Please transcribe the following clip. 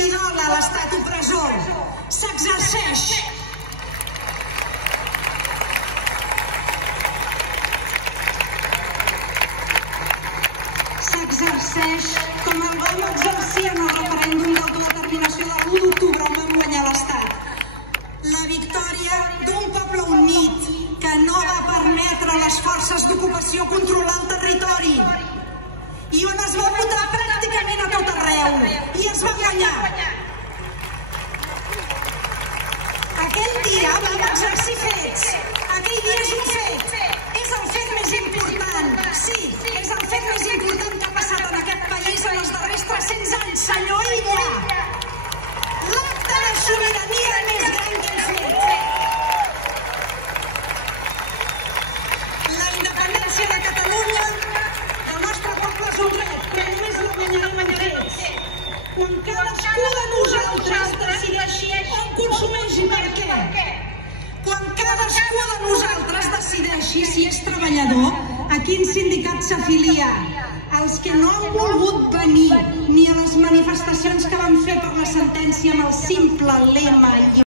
espigola l'estat opressor. S'exerceix com el vam exercir en el referèndum d'autodeterminació de l'1 d'octubre on vam guanyar l'Estat. La victòria d'un poble unit que no va permetre a les forces d'ocupació controlar el territori i on es va votar pràcticament a tot arreu i es va guanyar. Aquell dia vam exercir fets. Aquell dia és un fet. És el fet més important. Sí, és el fet més important que ha passat en aquest país en els darrers 300 anys, senyor Illa. L'acte de sobirania més gran que hem fet. La independència de Catalunya, del nostre poble, és un dret, però només la guanyarem. Quan cadascú de nosaltres decideixi on consumeix i per què. Quan cadascú de nosaltres decideixi si és treballador, a quin sindicat s'afilia. Els que no han volgut venir ni a les manifestacions que van fer per la sentència amb el simple lema